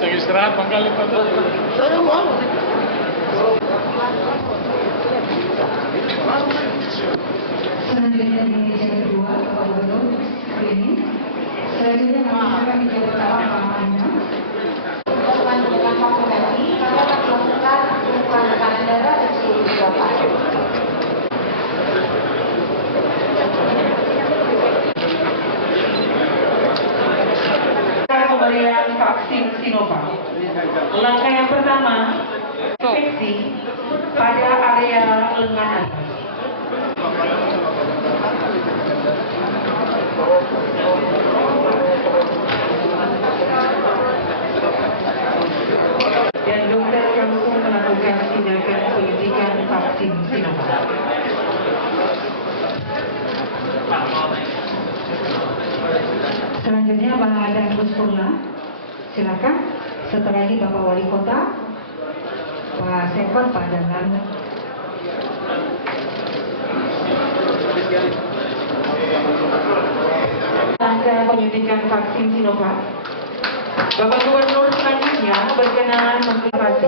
Saya istirahat pangkal itu. Saya mau. Selanjutnya di meja kedua, Bapak Gubernur ini. Selanjutnya kami meja pertama Pak Anya. Dengan vaksinasi, kami akan melakukan pengukuran tekanan darah dan suhu tubuh Bapak. Pemberian vaksin Sinovac. Langkah yang pertama, infeksi pada area lengan atas. Dan dokter langsung melakukan tindakan penyuntikan vaksin Sinovac. Selanjutnya Pak Adam Buspurna, silakan. Setelah ini Bapak Wali Kota, Pak Sekon, Pak Danlan. Langkah penyuntikan vaksin Sinovac. Bapak Gubernur selanjutnya berkenan mengkonfirmasi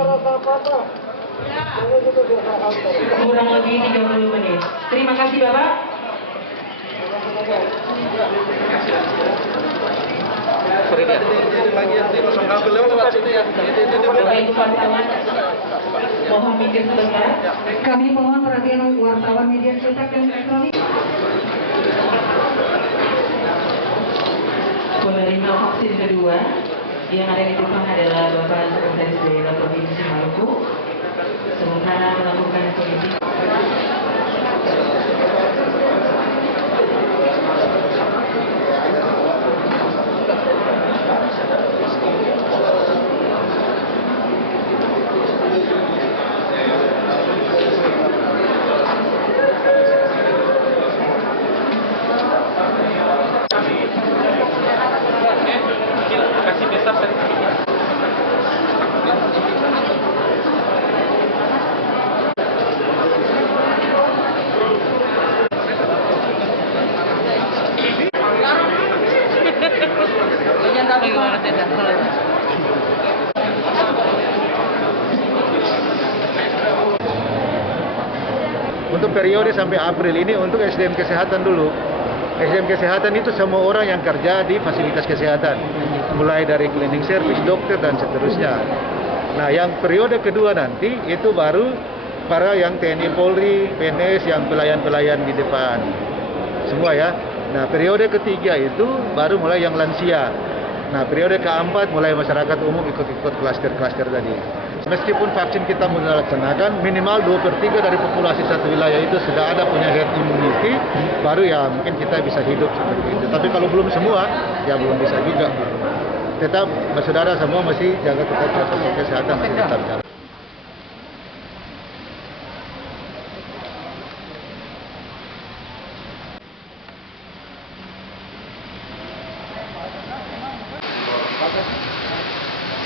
kurang lebih 30 menit. Terima kasih Bapak. Bapak Ibu wartawan, mohon mikir sebentar. Kami mohon perhatian wartawan media cetak dan elektronik. Penerima vaksin kedua yang ada di depan adalah Bapak Sekretaris Daerah Provinsi Maluku. Sementara melakukan penyuntikan. Untuk periode sampai April ini untuk SDM kesehatan dulu. SDM kesehatan itu semua orang yang kerja di fasilitas kesehatan, mulai dari cleaning service, dokter dan seterusnya. Nah, yang periode kedua nanti itu baru para yang TNI Polri, PNS, yang pelayan-pelayan di depan. Semua ya. Nah, periode ketiga itu baru mulai yang lansia. Nah, periode keempat mulai masyarakat umum ikut-ikut klaster-klaster tadi. Meskipun vaksin kita sudah laksanakan, minimal 2/3 dari populasi satu wilayah itu sudah ada punya herd immunity, baru ya mungkin kita bisa hidup seperti itu. Tapi kalau belum semua, ya belum bisa juga. Tetap, saudara semua masih jaga tetap protokol kesehatan, masih tetap jalan.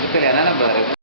Itu lihat anak baru.